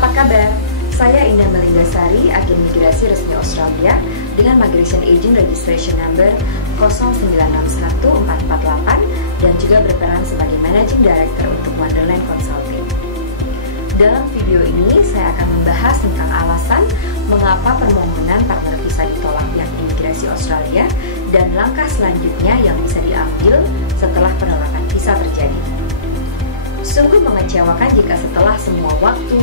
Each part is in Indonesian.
Apa kabar? Saya Indah Melingasari, agen migrasi resmi Australia dengan Migration Agent Registration Number 0961448 dan juga berperan sebagai Managing Director untuk Wonderland Consulting. Dalam video ini saya akan membahas tentang alasan mengapa permohonan partner visa ditolak pihak imigrasi Australia dan langkah selanjutnya yang bisa diambil setelah penolakan visa terjadi. Sungguh mengecewakan jika setelah semua waktu,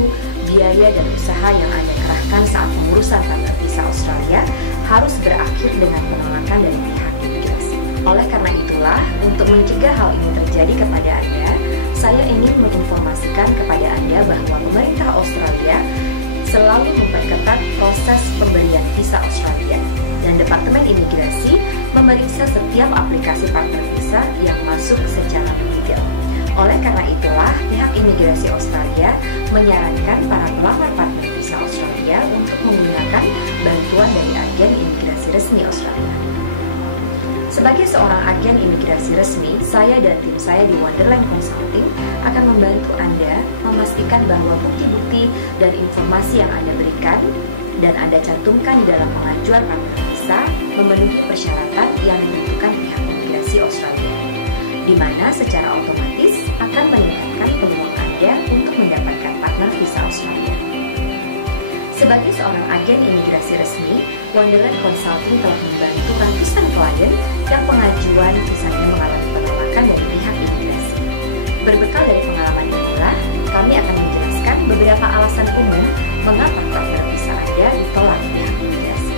biaya dan usaha yang Anda kerahkan saat pengurusan partner visa Australia harus berakhir dengan penolakan dari pihak imigrasi. Oleh karena itulah, untuk mencegah hal ini terjadi kepada Anda, saya ingin menginformasikan kepada Anda bahwa pemerintah Australia selalu memperketat proses pemberian visa Australia dan Departemen Imigrasi memeriksa setiap aplikasi partner visa yang masuk secara legal. Oleh karena itulah, pihak imigrasi Australia menyarankan para pelamar partner visa Australia untuk menggunakan bantuan dari agen imigrasi resmi Australia. Sebagai seorang agen imigrasi resmi, saya dan tim saya di Wonderland Consulting akan membantu Anda memastikan bahwa bukti-bukti dan informasi yang Anda berikan dan Anda cantumkan di dalam pengajuan partner visa memenuhi persyaratan yang ditentukan pihak imigrasi Australia, di mana secara otomatis akan meningkatkan peluang Anda untuk mendapatkan partner visa Australia. Sebagai seorang agen imigrasi resmi, Wonderland Consulting telah membantu ratusan klien yang pengajuan visanya mengalami penolakan dari pihak imigrasi. Berbekal dari pengalaman inilah, kami akan menjelaskan beberapa alasan umum mengapa partner visa Anda ditolak pihak imigrasi.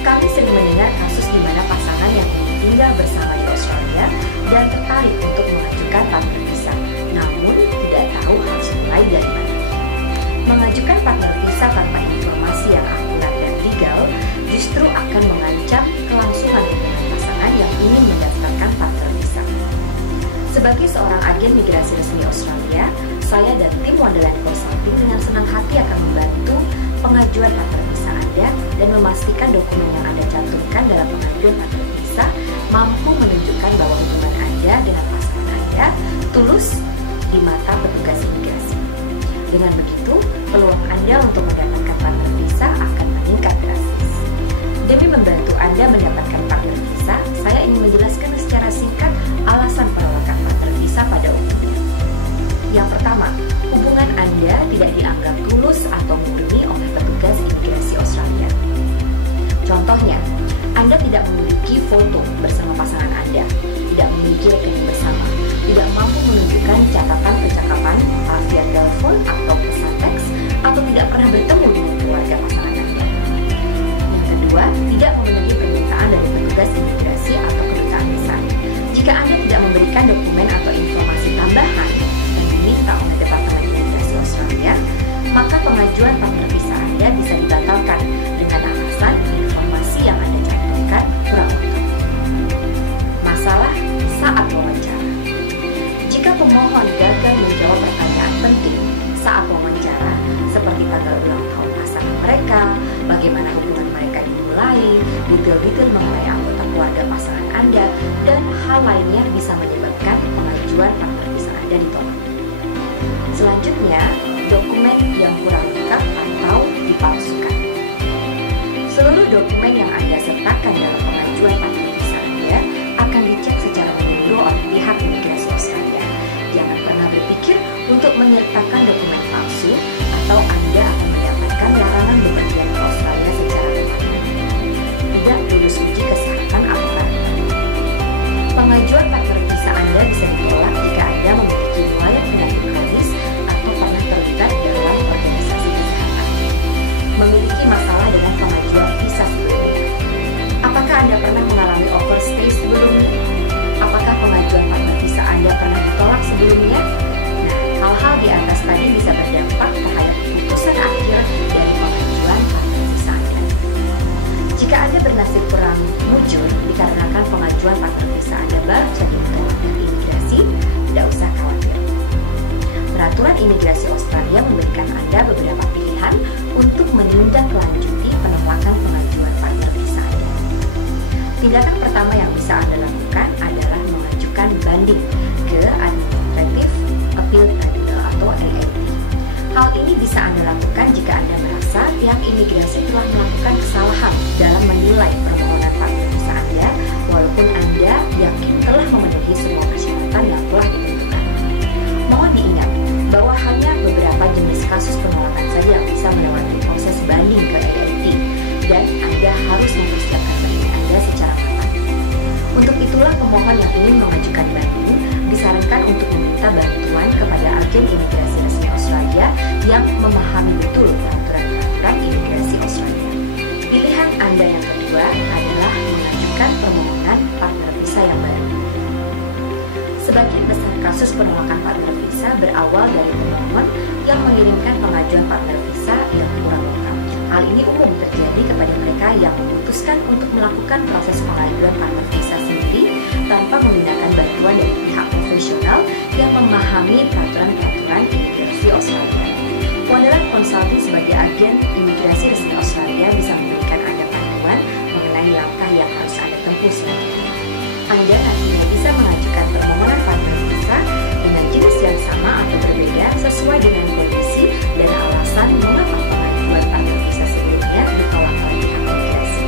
Kami sering mendengar kasus di mana pasangan yang tinggal bersama di Australia dan tertarik untuk mengajukan partner visa, namun tidak tahu harus mulai dari mana. Mengajukan partner visa tanpa informasi yang akurat dan legal justru akan mengancam kelangsungan hubungan pasangan yang ingin mendaftarkan partner visa. Sebagai seorang agen migrasi resmi Australia, saya dan tim Wonderland Consulting dengan senang hati akan membantu pengajuan partner visa Anda dan memastikan dokumen yang Anda cantumkan dalam pengajuan partner visa mampu menunjukkan bahwa hubungan Anda dengan pasangan Anda tulus di mata petugas imigrasi. Dengan begitu, peluang Anda untuk mendapatkan partner visa akan meningkat drastis. Demi membantu Anda mendapatkan partner visa, saya ingin menjelaskan secara singkat alasan penolakan partner visa pada umumnya. Yang pertama, hubungan Anda tidak dianggap tulus atau murni oleh petugas imigrasi Australia. Contohnya, Anda tidak memiliki foto bersama pasangan Anda, tidak memiliki rekening bersama, tidak mampu menunjukkan catatan percakapan via telepon atau pesan teks, atau tidak pernah bertemu dengan keluarga pasangan Anda. Yang kedua, tidak memenuhi permintaan dari petugas imigrasi atau kedutaan besar. Jika Anda tidak memberikan dokumen atau informasi tambahan yang diminta oleh Departemen Imigrasi Australia, maka pengajuan partner visa Anda bisa dibatalkan dengan alasan informasi yang Anda cantumkan kurang lengkap. Masalah saat wawancara. Jika pemohon gagal menjawab pertanyaan penting saat wawancara, seperti tanggal ulang tahun pasangan mereka, bagaimana hubungan mereka dimulai, detail-detail mengenai anggota keluarga pasangan Anda, dan hal lainnya bisa menyebabkan pengajuan partner visa Anda ditolak. Selanjutnya, dokumen yang kurang lengkap atau dipalsukan. Seluruh dokumen yang Anda sertakan dalam pengajuan partner visa Anda akan dicek secara menyeluruh oleh pihak imigrasi Australia. Jangan pernah berpikir untuk menyertakan dokumen palsu atau Anda akan mendapatkan larangan bepergian ke Australia secara permanen. Tidak lulus uji kesehatan aturan. Pengajuan partner visa Anda bisa ditolak jika Anda memiliki riwayat penyakit kronis atau pernah terlibat dalam organisasi kesehatan. Memiliki masalah dengan pengajuan visa sebelumnya. Apakah Anda pernah mengalami overstay sebelumnya? Apakah pengajuan partner visa Anda pernah ditolak sebelumnya? Nah, hal-hal di atas tadi bisa berdampak terhadap keputusan akhir dari pengajuan partner visa Anda. Jika Anda bernasib kurang mujur dikarenakan pengajuan partner visa Anda baru saja ditolak dari imigrasi, tidak usah khawatir. Peraturan imigrasi Australia memberikan Anda beberapa pilihan untuk menindaklanjuti penolakan pengajuan partner visa Anda. Tindakan pertama yang bisa Anda lakukan adalah mengajukan banding ke Administrative Appeal Tribunal atau AAT. Hal ini bisa kepada agen imigrasi resmi Australia yang memahami betul peraturan imigrasi Australia. Pilihan Anda yang kedua adalah mengajukan permohonan partner visa yang baru. Sebagian besar kasus penolakan partner visa berawal dari pemohon yang mengirimkan pengajuan partner visa yang kurang lengkap. Hal ini umum terjadi kepada mereka yang memutuskan untuk melakukan proses pengajuan partner visa sendiri tanpa menggunakan bantuan dari pihak profesional yang memahami peraturan-peraturan imigrasi Australia. Wonderland Consulting sebagai agen imigrasi resmi Australia bisa memberikan Anda panduan mengenai langkah yang harus Anda tempuh selanjutnya. Anda nantinya bisa mengajukan permohonan partner visa dengan jenis yang sama atau berbeda sesuai dengan kondisi dan alasan mengapa pengajuan partner visa sebelumnya ditolak oleh pihak imigrasi.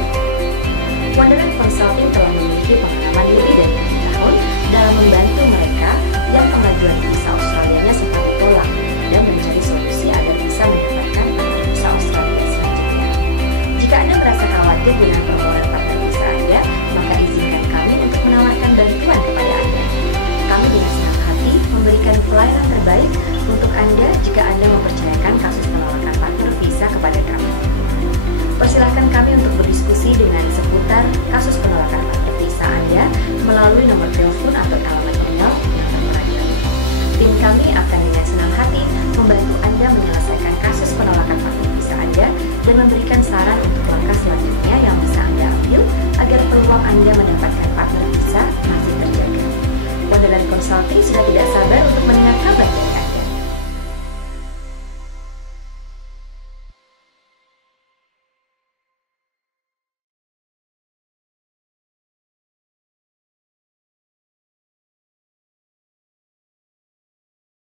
Wonderland Consulting telah memiliki pengalaman lebih dari 7 tahun dalam membantu mereka yang pengajuan visa Australianya sempat ditolak dan mencari solusi agar bisa mendapatkan partner visa Australia selanjutnya. Jika Anda merasa khawatir dengan permohonan partner visa Anda, maka izinkan kami untuk menawarkan bantuan kepada Anda. Kami dengan senang hati memberikan pelayanan terbaik untuk Anda jika Anda mempercayakan kasus penolakan partner visa kepada kami. Persilahkan kami untuk berdiskusi dengan seputar kasus penolakan partner visa Anda melalui nomor telepon atau alamat email yang tertera di bawah. Tim kami akan dengan senang hati